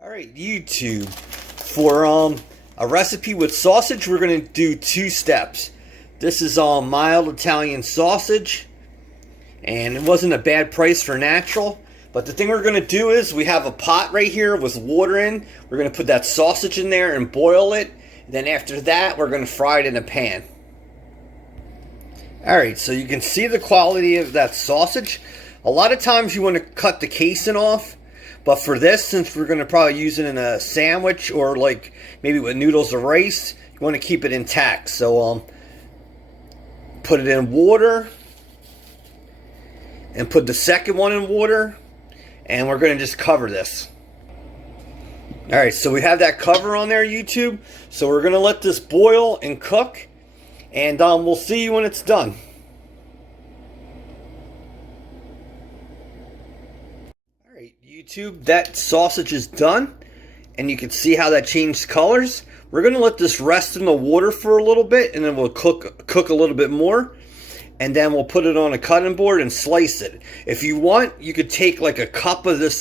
All right, YouTube. For a recipe with sausage, we're gonna do two steps. This is mild Italian sausage, and it wasn't a bad price for natural. But the thing we're gonna do is we have a pot right here with water in. We're gonna put that sausage in there and boil it. And then after that, we're gonna fry it in a pan. All right, so you can see the quality of that sausage. A lot of times you want to cut the casing off. But for this, since we're going to probably use it in a sandwich or like maybe with noodles or rice, you want to keep it intact. So put it in water and put the second one in water, and we're going to just cover this. Alright, so we have that cover on there, YouTube. So we're going to let this boil and cook, and we'll see you when it's done. YouTube, that sausage is done, and you can see how that changed colors. We're going to let this rest in the water for a little bit, and then we'll cook a little bit more, and then we'll put it on a cutting board and slice it. If you want, you could take like a cup of this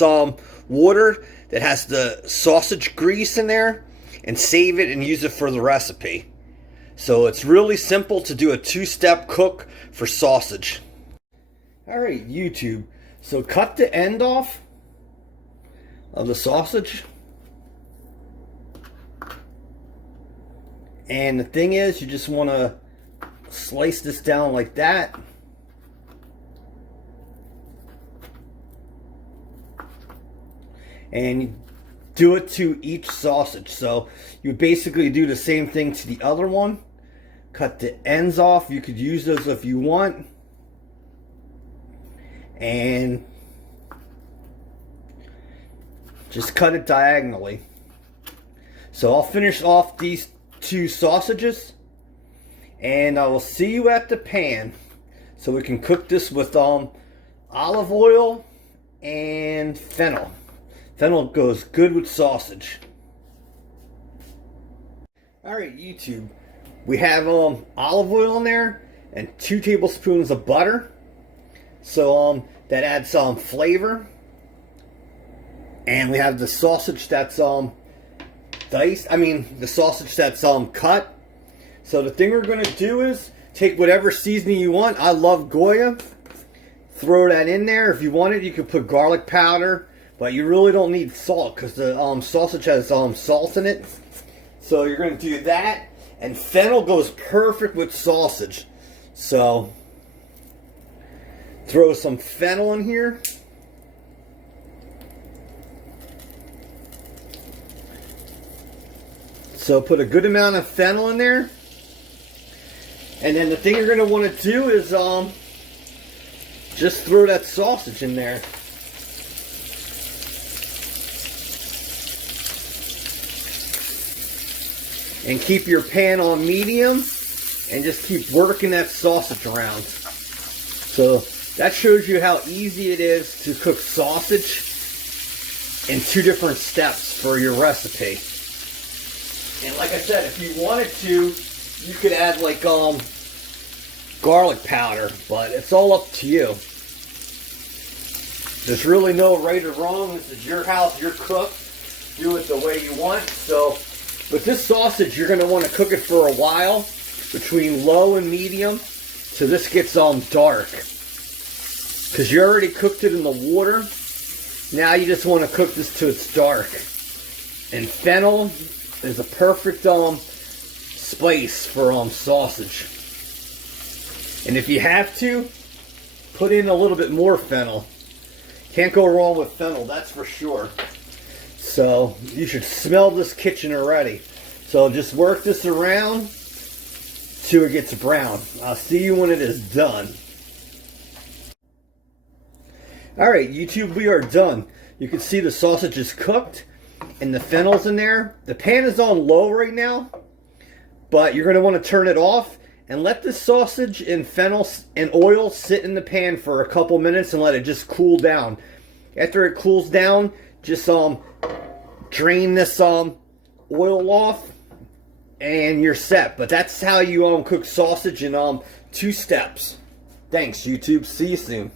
water that has the sausage grease in there and save it and use it for the recipe. So it's really simple to do a two-step cook for sausage. Alright, YouTube, so cut the end off of the sausage, and the thing is, you just want to slice this down like that, and you do it to each sausage. So you basically do the same thing to the other one. Cut the ends off. You could use those if you want, and just cut it diagonally. So I'll finish off these two sausages, and I will see you at the pan. So we can cook this with olive oil and fennel. Fennel goes good with sausage. Alright, YouTube. We have olive oil in there and 2 tablespoons of butter. So that adds some flavor. And we have the sausage that's diced. The sausage that's cut. So the thing we're going to do is take whatever seasoning you want. I love Goya. Throw that in there. If you want it, you could put garlic powder, but you really don't need salt because the sausage has salt in it. So you're going to do that. And fennel goes perfect with sausage. So throw some fennel in here. So put a good amount of fennel in there. And then the thing you're going to want to do is just throw that sausage in there. And keep your pan on medium and just keep working that sausage around. So that shows you how easy it is to cook sausage in 2 different steps for your recipe. And like I said, if you wanted to, you could add like garlic powder, but it's all up to you. There's really no right or wrong. This is your house, your cook. Do it the way you want. So with this sausage, you're going to want to cook it for a while, between low and medium, so this gets dark. Because you already cooked it in the water. Now you just want to cook this till it's dark. And fennel is a perfect spice for sausage. And if you have to, put in a little bit more fennel. Can't go wrong with fennel, that's for sure. So you should smell this kitchen already. So just work this around till it gets brown. I'll see you when it is done. Alright, YouTube, we are done. You can see the sausage is cooked and the fennel's in there. The pan is on low right now, but you're going to want to turn it off and let the sausage and fennel and oil sit in the pan for a couple minutes and let it just cool down. After it cools down, just drain this oil off and you're set. But that's how you cook sausage in 2 steps. Thanks, YouTube. See you soon.